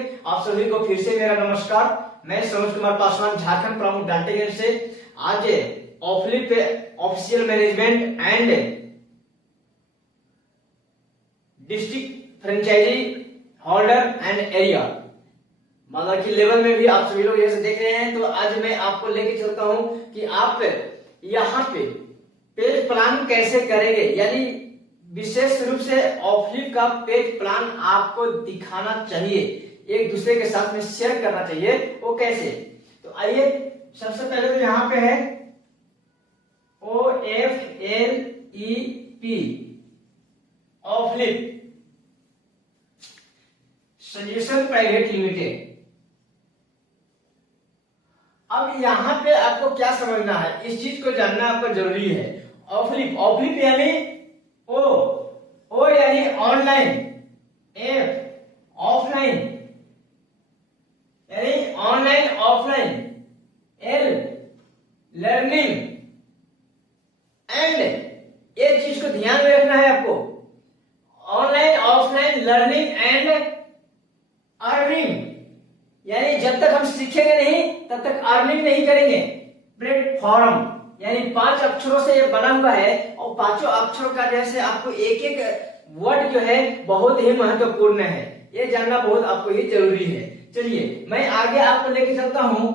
आप सभी को फिर से मेरा नमस्कार। मैं सरोज कुमार पासवान, झारखंड प्रमुख डाल्टेगंज से। आज ऑफलिप official management and district franchise holder and area मतलब कि लेवल में भी आप सभी लोग जैसे देख रहे हैं। तो आज मैं आपको लेके चलता हूं कि आप यहाँ पे पेज प्लान कैसे करेंगे, यानी विशेष रूप से ऑफलिप का पेज प्लान आपको दिखाना चाहिए, एक दूसरे के साथ में शेयर करना चाहिए। वो कैसे, तो आइए सबसे पहले तो यहाँ पे है OFLEP ऑफलिप सजेशन प्राइवेट लिमिटेड। अब यहाँ पे आपको क्या समझना है, इस चीज को जानना आपको जरूरी है। ऑफलिप यानी ओ यानी ऑनलाइन, एफ ऑफलाइन यानी online offline, L learning and, ये चीज को ध्यान में रखना है आपको। Online offline learning and earning, यानी जब तक हम सीखेंगे नहीं तब तक अर्निंग नहीं करेंगे। प्लेटफॉर्म यानी 5 अक्षरों से ये बना हुआ है और 5 अक्षरों का जैसे आपको एक एक वर्ड जो है बहुत ही महत्वपूर्ण है, ये जानना बहुत आपको ही जरूरी है। चलिए मैं आगे आपको लेके चलता हूं।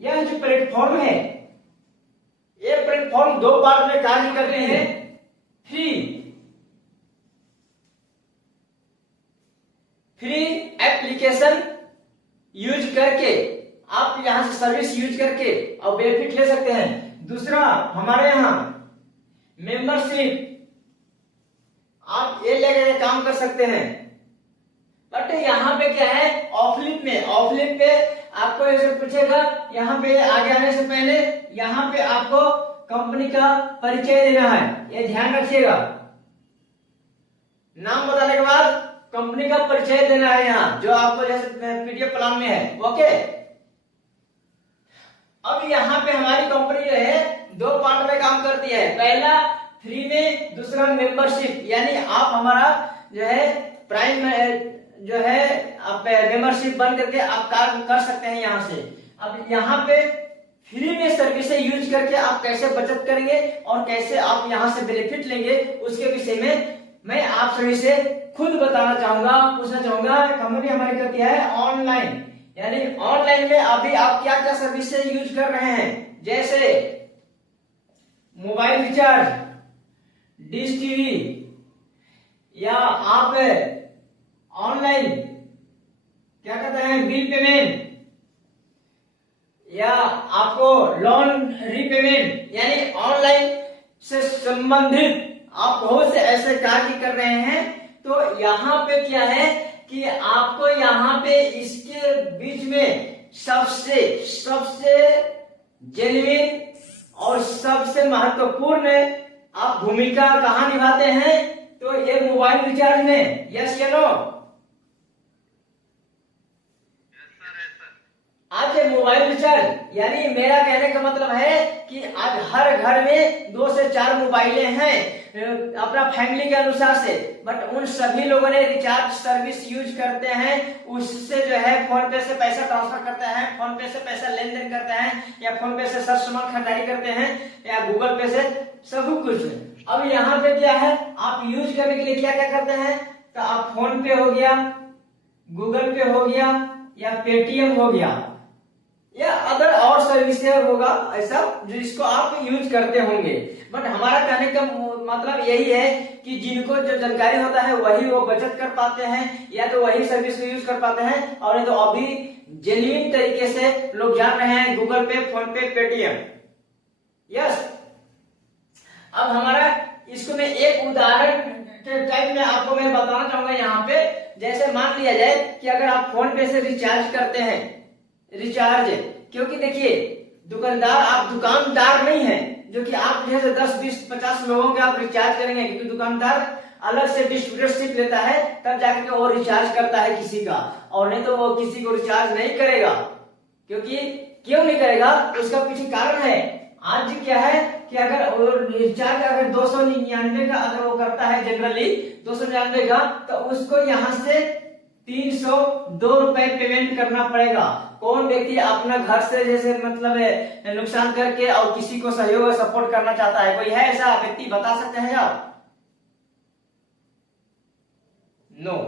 यह जो प्लेटफॉर्म है, ये प्लेटफॉर्म 2 पार्ट में कार्य करते हैं। फ्री एप्लीकेशन यूज करके आप यहां से सर्विस यूज करके और बेनिफिट ले सकते हैं। दूसरा हमारे यहाँ मेंबरशिप, आप ये लेकर काम कर सकते हैं। बट यहाँ पे क्या है, ऑफलिप पे आपको ऐसे पूछेगा, यहाँ पे आगे आने से पहले यहाँ पे आपको कंपनी का परिचय देना है, ये ध्यान रखिएगा। नाम बताने के बाद कंपनी का परिचय देना है यहाँ, जो आपको जैसे पीडीएफ प्लान में है। ओके, अब यहाँ पे हमारी कंपनी जो है 2 पार्ट में काम करती है। पहला फ्री में, दूसरा मेंबरशिप, यानी आप हमारा जो है प्राइम जो है आप मेंबरशिप बन करके आप काम कर सकते हैं यहाँ से। अब यहाँ पे फ्री में सर्विसेज यूज करके आप कैसे बचत करेंगे और कैसे आप यहाँ से बेनिफिट लेंगे, उसके विषय में मैं आप सभी से खुद बताना चाहूंगा, पूछना चाहूंगा। कंपनी हमारी करती है ऑनलाइन, यानी ऑनलाइन में अभी आप क्या क्या सर्विसेज यूज कर रहे हैं, जैसे मोबाइल रिचार्ज, डिश टीवी, या आप ऑनलाइन क्या कहते हैं बिल पेमेंट, या आपको लोन रीपेमेंट, यानी ऑनलाइन से संबंधित आप बहुत से ऐसे कार्य कर रहे हैं। तो यहाँ पे क्या है कि आपको यहाँ पे इसके बीच में सबसे जेन्युइन और सबसे महत्वपूर्ण आप भूमिका कहाँ निभाते हैं, तो ये मोबाइल रिचार्ज में। यस या नो? आज मोबाइल रिचार्ज यानी मेरा कहने का मतलब है कि आज हर घर में 2 से 4 मोबाइलें हैं अपना फैमिली के अनुसार से, बट उन सभी लोगों ने रिचार्ज सर्विस यूज करते हैं। उससे जो है फोन पे से पैसा ट्रांसफर करते हैं, फोन पे से पैसा लेन देन करते हैं, या फोन पे से सब सामान खरीदारी करते हैं, या गूगल पे से सब कुछ। अब यहाँ पे क्या है, आप यूज करने के लिए क्या क्या करते हैं, तो आप फोन पे हो गया, गूगल पे हो गया, या पेटीएम हो गया, या अदर और सर्विसेज होगा ऐसा जिसको आप यूज करते होंगे। बट हमारा कहने का मतलब यही है कि जिनको जो जानकारी होता है वही वो बचत कर पाते हैं, या तो वही सर्विस को यूज कर पाते हैं, और नहीं तो अभी जेन्युइन तरीके से लोग जान रहे हैं गूगल पे, फोन पे, पेटीएम। यस, अब हमारा इसको मैं एक उदाहरण के टाइप में आपको मैं बताना चाहूंगा। यहाँ पे जैसे मान लिया जाए कि अगर आप फोन पे से रिचार्ज करते हैं, रिचार्ज, क्योंकि देखिए दुकानदार, आप दुकानदार नहीं है जो कि आप जैसे 10, 20, 50 लोगों के आप रिचार्ज करेंगे, क्योंकि दुकानदार अलग से डिस्ट्रीब्यूटरशिप लेता है, तब जाकर के वो रिचार्ज करता है किसी का, और नहीं तो वो किसी को रिचार्ज नहीं करेगा। क्योंकि क्यों नहीं करेगा, उसका पीछे कारण है। आज क्या है कि अगर रिचार्ज अगर 299 का अगर वो करता है जनरली 299 का, तो उसको यहाँ से 302 रुपए पेमेंट करना पड़ेगा। कौन व्यक्ति अपना घर से जैसे मतलब नुकसान करके और किसी को सहयोग और सपोर्ट करना चाहता है, कोई है ऐसा व्यक्ति, बता सकते हैं आप? नो,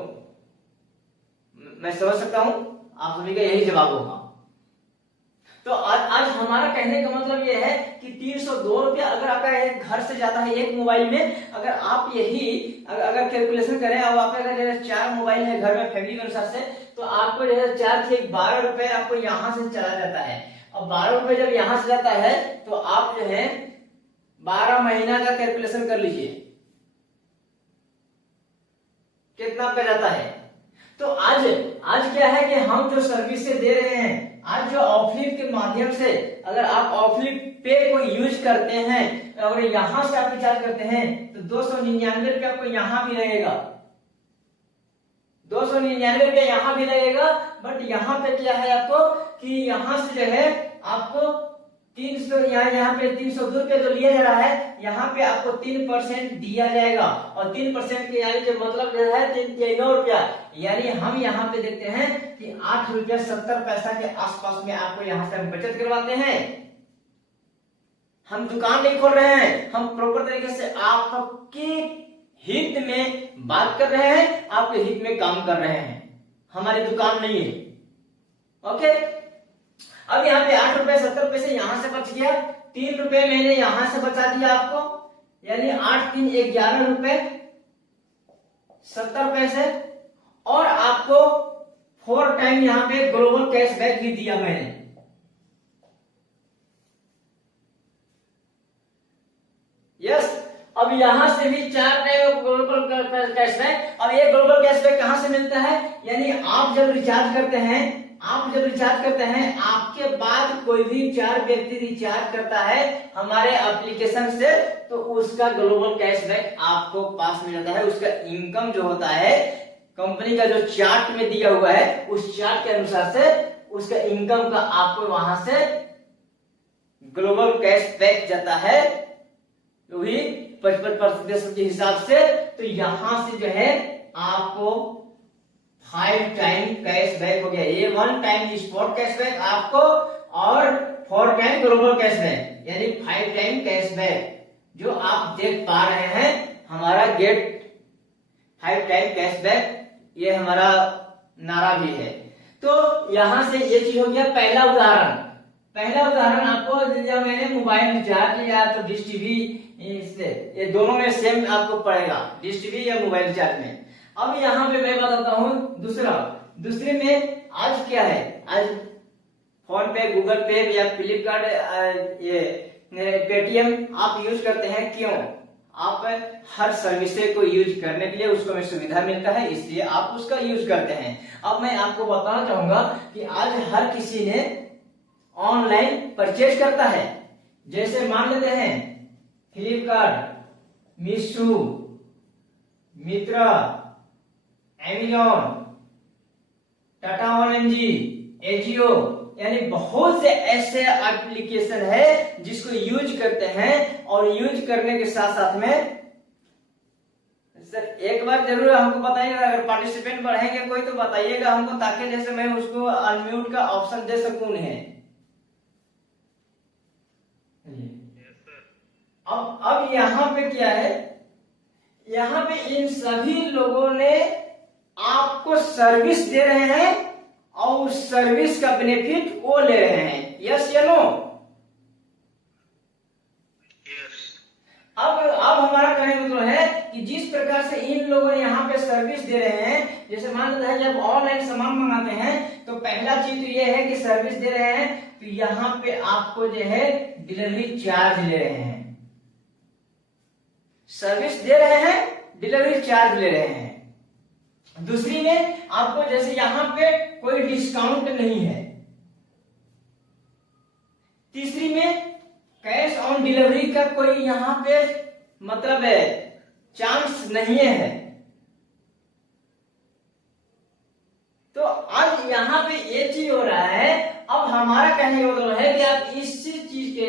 मैं समझ सकता हूं आप सभी का यही जवाब होगा। तो आज हमारा कहने का मतलब यह है कि 302 रुपया अगर आपका एक घर से जाता है एक मोबाइल में, अगर आप यही अगर कैलकुलेशन करें और आपका अगर 4 मोबाइल है घर में फैमिली के अनुसार से, तो आपको जो है 4 से 12 रुपए आपको यहाँ से चला जाता है। अब 12 रुपए जब यहाँ से जाता है तो आप जो है 12 महीना का कैलकुलेशन कर लीजिए कितना पे जाता है। तो आज क्या है कि हम जो सर्विसेज दे रहे हैं, आज जो ऑफलिप के माध्यम से अगर आप ऑफलिप पे को यूज करते हैं और यहां से आप रिचार्ज करते हैं तो 299 रुपये आपको यहां भी लगेगा, 299 रुपये यहां भी लगेगा। बट यहाँ पे क्या है आपको कि यहाँ से जो है आपको 300 यहाँ पे 302 रुपये जो लिया जा रहा है, यहाँ पे आपको 3% दिया जाएगा और 3% के यानी जो मतलब जो है 3 रुपया, यानी हम यहाँ पे देखते हैं कि 8 रुपया 70 पैसा के आसपास में आपको यहाँ से हम बचत करवाते हैं। हम दुकान नहीं खोल रहे हैं, हम प्रॉपर तरीके से आपके हित में बात कर रहे हैं, आपके हित में काम कर रहे हैं, हमारी दुकान नहीं है। ओके, अब यहाँ पे 8 रुपए 70 पैसे यहां से बच गया, 3 रुपए मैंने यहां से बचा दिया आपको, यानी 8 3 11 रुपए 70 पैसे, और आपको 4 टाइम यहाँ पे ग्लोबल कैशबैक भी दिया मैंने। यस, अब यहां से भी 4 टाइम ग्लोबल कैशबैक। अब ये ग्लोबल कैशबैक कहां से मिलता है, यानी आप जब रिचार्ज करते हैं, आपके बाद कोई भी 4 व्यक्ति रिचार्ज करता है हमारे एप्लीकेशन से, तो उसका ग्लोबल कैशबैक आपको पास में जाता है। उसका इनकम जो होता है कंपनी का जो चार्ट में दिया हुआ है, उस चार्ट के अनुसार से उसका इनकम का आपको वहां से ग्लोबल कैशबैक जाता है, वही 55% के हिसाब से। तो यहां से जो है आपको 5 टाइम कैशबैक हो गया। ये 1 टाइम स्पॉट कैशबैक आपको और 4 टाइम ग्लोबल कैशबैक, यानी 5 टाइम कैशबैक जो आप देख पा रहे हैं। हमारा गेट 5 टाइम कैशबैक, ये हमारा नारा भी है। तो यहां से ये चीज हो गया पहला उदाहरण आपको जब मैंने मोबाइल रिचार्ज या तो डिश टीवी, ये दोनों में सेम आपको पड़ेगा, डिश टीवी या मोबाइल रिचार्ज में। अब यहाँ पे मैं बताता हूँ दूसरे में आज क्या है। आज फोन पे, गूगल पे या फ्लिपकार्ट, ये पेटीएम आप यूज करते हैं। क्यों? आप हर सर्विसेज को यूज करने के लिए उसको में सुविधा मिलता है, इसलिए आप उसका यूज करते हैं। अब मैं आपको बताना चाहूंगा कि आज हर किसी ने ऑनलाइन परचेज करता है। जैसे मान लेते हैं फ्लिपकार्ट, मीशो, मित्रा, एमेजॉन, टाटा 1mg, एजियो, यानी बहुत से ऐसे एप्लीकेशन है जिसको यूज करते हैं। और यूज करने के साथ साथ में सर एक बार जरूर हमको बताइएगा, अगर पार्टिसिपेंट बढ़ेंगे कोई तो बताइएगा हमको, ताकि जैसे मैं उसको अनम्यूट का ऑप्शन दे सकूं है। अब यहाँ पे क्या है, यहाँ पे इन सभी लोगों ने आपको सर्विस दे रहे हैं और उस सर्विस का बेनिफिट वो ले रहे हैं। यस या नो? अब हमारा कहने का मतलब है कि जिस प्रकार से इन लोगों ने यहाँ पे सर्विस दे रहे हैं, जैसे मान लेते हैं जब ऑनलाइन सामान मंगाते हैं तो पहला चीज तो ये है कि सर्विस दे रहे हैं, तो यहाँ पे आपको जो है डिलीवरी चार्ज ले रहे हैं। सर्विस दे रहे हैं, डिलीवरी चार्ज ले रहे हैं। दूसरी में आपको जैसे यहाँ पे कोई डिस्काउंट नहीं है। तीसरी में कैश ऑन डिलीवरी का कोई यहाँ पे मतलब है चांस नहीं है। तो आज यहाँ पे ये चीज हो रहा है। अब हमारा कहने का मतलब है कि आप इसी चीज के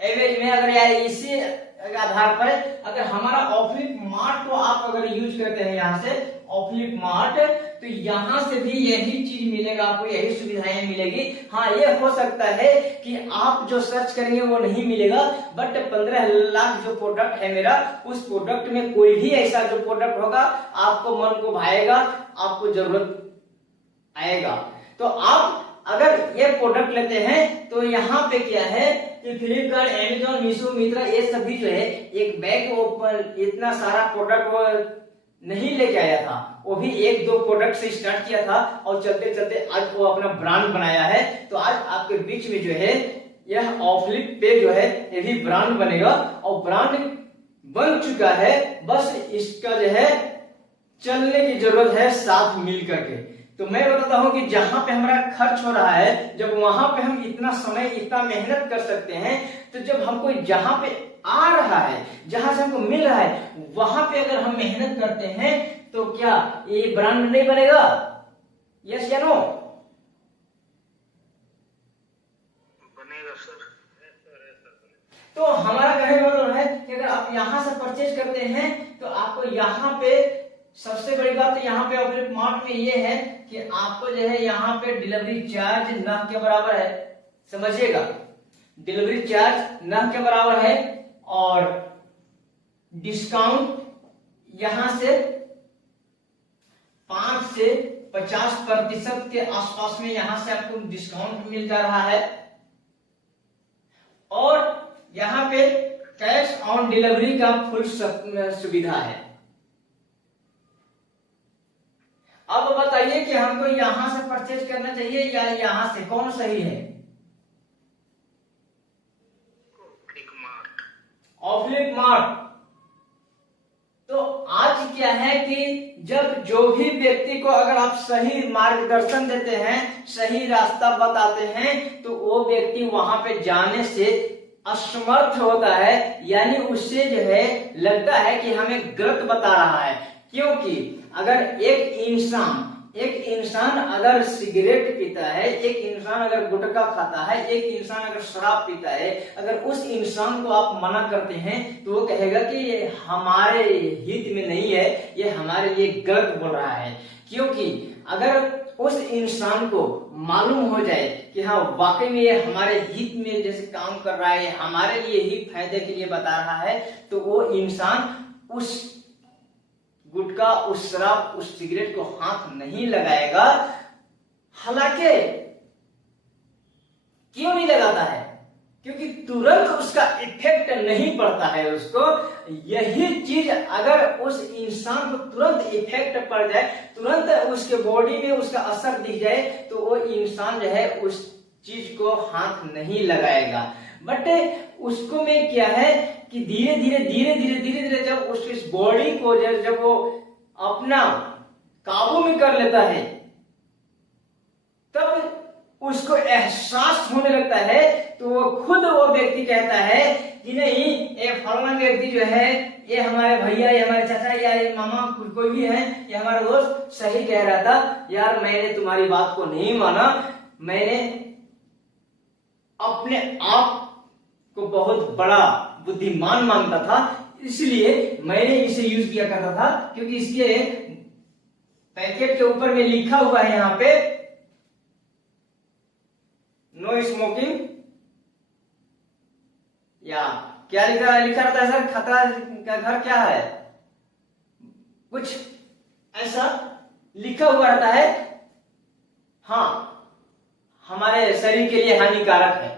एवरेज में अगर या इसी आधार पर अगर हमारा ऑफलिप मार्ट को आप अगर यूज करते हैं यहाँ से ऑफलिप मार्ट, तो यहाँ से भी यही चीज मिलेगा, आपको यही सुविधाएं मिलेगी। हाँ, ये हो सकता है कि आप जो सर्च करेंगे वो नहीं मिलेगा, बट 15 लाख जो प्रोडक्ट है मेरा, उस प्रोडक्ट में कोई भी ऐसा जो प्रोडक्ट होगा आपको मन को भाएगा, आपको जरूरत आएगा। तो आप अगर ये प्रोडक्ट लेते हैं तो यहाँ पे क्या है कि फ्लिपकार्ट, अमेजॉन, मीशो, मित्रा, ये सभी जो है एक बैग ओपन इतना सारा प्रोडक्ट वो नहीं लेके आया था, वो भी 1-2 प्रोडक्ट से स्टार्ट किया था और चलते चलते आज वो अपना ब्रांड बनाया है। तो आज आपके बीच में जो है यह ऑफलिप पे जो है ये भी ब्रांड बनेगा और ब्रांड बन चुका है, बस इसका जो है चलने की जरूरत है साथ मिल करके। तो मैं बताता हूं कि जहां पे हमारा खर्च हो रहा है, जब वहां पे हम इतना समय इतना मेहनत कर सकते हैं, तो जब हमको जहां पे आ रहा है, जहां से हमको मिल रहा है, वहां पे अगर हम मेहनत करते हैं तो क्या ये ब्रांड नहीं बनेगा? यस या नो? बनेगा सर। तो हमारा कहने का मतलब है कि अगर आप यहां से परचेज करते हैं तो आपको यहाँ पे सबसे बड़ी बात तो यहाँ पे ऑफलाइन मार्ट में ये है कि आपको जो है यहाँ पे डिलीवरी चार्ज न के बराबर है, समझिएगा, डिलीवरी चार्ज न के बराबर है और डिस्काउंट यहां से 5 से 50% के आसपास में यहां से आपको डिस्काउंट मिल जा रहा है और यहाँ पे कैश ऑन डिलीवरी का फुल सुविधा है। अब बताइए कि हमको यहां से परचेज करना चाहिए या यहां से, कौन सही है? ऑफलिप मार्ट। तो आज क्या है कि जब जो भी व्यक्ति को अगर आप सही मार्गदर्शन देते हैं, सही रास्ता बताते हैं, तो वो व्यक्ति वहां पे जाने से असमर्थ होता है, यानी उससे जो है लगता है कि हमें गलत बता रहा है। क्योंकि अगर एक इंसान अगर सिगरेट पीता है, एक इंसान अगर गुटखा खाता है, एक इंसान अगर शराब पीता है, अगर उस इंसान को आप मना करते हैं तो वो कहेगा कि ये हमारे हित में नहीं है, ये हमारे लिए गलत बोल रहा है। क्योंकि अगर उस इंसान को मालूम हो जाए कि हाँ वाकई में ये हमारे हित में जैसे काम कर रहा है, हमारे लिए ही फायदे के लिए बता रहा है, तो वो इंसान उस गुटखा, उस शराब, उस सिगरेट को हाथ नहीं लगाएगा। हालांकि क्यों नहीं लगाता है? क्योंकि तुरंत उसका इफेक्ट नहीं पड़ता है उसको। यही चीज अगर उस इंसान को तुरंत इफेक्ट पड़ जाए, तुरंत उसके बॉडी में उसका असर दिख जाए, तो वो इंसान जो है उस चीज को हाथ नहीं लगाएगा। बट उसको में क्या है कि धीरे धीरे जब उसकी इस बॉडी को जब वो अपना काबू में कर लेता है, तब उसको एहसास होने लगता है, तो वो खुद वो व्यक्ति कहता है कि नहीं, ये फलाना व्यक्ति जो है, ये हमारे भैया, ये हमारे चाचा या ये मामा, कोई भी है, ये हमारा दोस्त सही कह रहा था यार, मैंने तुम्हारी बात को नहीं माना, मैंने अपने आप को बहुत बड़ा बुद्धिमान मानता था, इसलिए मैंने इसे यूज किया करता था, क्योंकि इसके पैकेट के ऊपर में लिखा हुआ है यहाँ पे नो स्मोकिंग, या क्या लिखा रहता है सर, खतरा का घर क्या है, कुछ ऐसा लिखा हुआ रहता है। हाँ, हमारे शरीर के लिए हानिकारक है।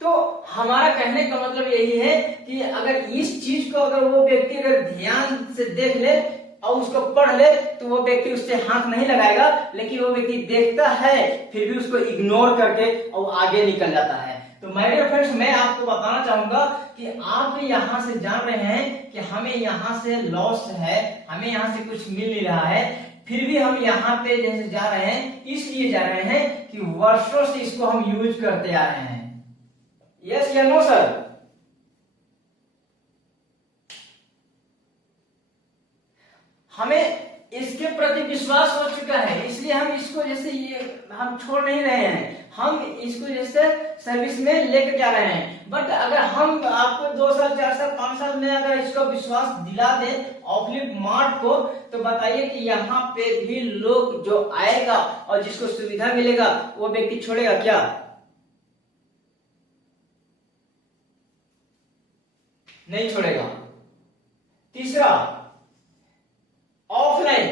तो हमारा कहने का मतलब यही है कि अगर इस चीज को अगर वो व्यक्ति अगर ध्यान से देख ले और उसको पढ़ ले, तो वो व्यक्ति उससे हाथ नहीं लगाएगा, लेकिन वो व्यक्ति देखता है फिर भी उसको इग्नोर करके और आगे निकल जाता है। तो माय डियर फ्रेंड्स, मैं आपको बताना चाहूंगा कि आप यहाँ से जान रहे हैं कि हमें यहाँ से लॉस है, हमें यहाँ से कुछ मिल नहीं रहा है, फिर भी हम यहाँ पे जैसे जा रहे हैं, इसलिए जा रहे हैं कि वर्षों से इसको हम यूज करते आ रहे हैं। यस या नो सर? हमें इसके प्रति विश्वास हो चुका है, इसलिए हम इसको जैसे ये हम छोड़ नहीं रहे हैं, हम इसको जैसे सर्विस में लेकर जा रहे हैं। बट अगर हम आपको 2 साल 4 साल 5 साल में अगर इसको विश्वास दिला दें ऑफलिप मार्ट को, तो बताइए कि यहाँ पे भी लोग जो आएगा और जिसको सुविधा मिलेगा वो व्यक्ति छोड़ेगा क्या? नहीं छोड़ेगा। तीसरा, ऑफलाइन,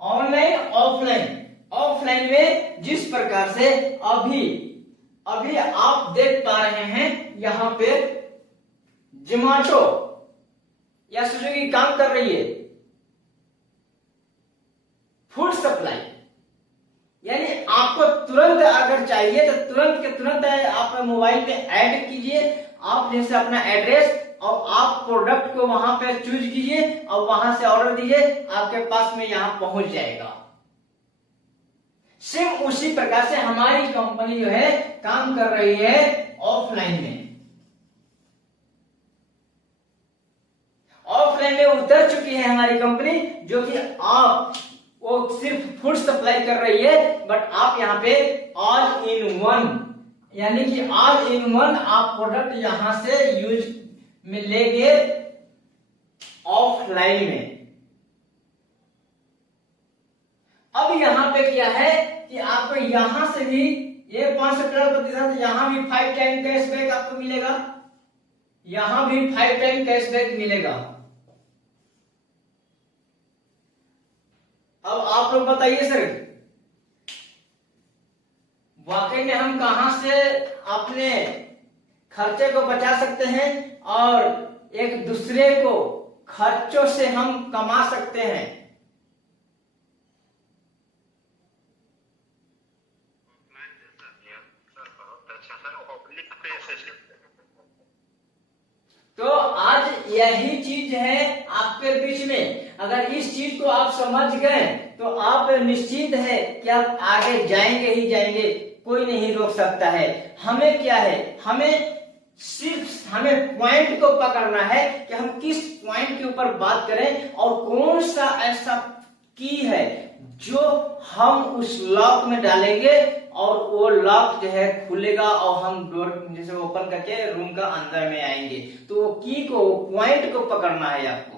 ऑनलाइन ऑफलाइन। ऑफलाइन में जिस प्रकार से अभी आप देख पा रहे हैं यहाँ पे जोमैटो या स्विगी काम कर रही है, फूड सप्लाई, यानी आपको तुरंत अगर चाहिए तो तुरंत के तुरंत आप मोबाइल पे ऐड कीजिए, आप जैसे अपना एड्रेस और आप प्रोडक्ट को वहां पे चूज कीजिए और वहां से ऑर्डर दीजिए, आपके पास में यहां पहुंच जाएगा। सेम उसी प्रकार से हमारी कंपनी जो है काम कर रही है ऑफलाइन में। ऑफलाइन में उतर चुकी है हमारी कंपनी, जो कि आप वो सिर्फ फूड सप्लाई कर रही है, बट आप यहाँ पे ऑल इन वन, यानी कि ऑल इन वन आप प्रोडक्ट यहां से यूज में लेंगे ऑफलाइन में। अब यहाँ पे क्या है कि आपको यहां से भी ये 517%, यहां भी 5 टाइम कैशबैक आपको मिलेगा, यहां भी 5 टाइम कैशबैक मिलेगा। अब आप लोग बताइए सर, वाकई में हम कहां से अपने खर्चे को बचा सकते हैं और एक दूसरे को खर्चों से हम कमा सकते हैं? तो आज यही चीज है आपके बीच में। अगर इस चीज को आप समझ गए तो आप निश्चित है कि आप आगे जाएंगे ही जाएंगे, कोई नहीं रोक सकता है। हमें क्या है, हमें पॉइंट को पकड़ना है कि हम किस पॉइंट के ऊपर बात करें और कौन सा ऐसा की है जो हम उस लॉक में डालेंगे और वो लॉक जो है खुलेगा और हम डोर जैसे ओपन करके रूम का अंदर में आएंगे। तो वो की को, पॉइंट को पकड़ना है आपको।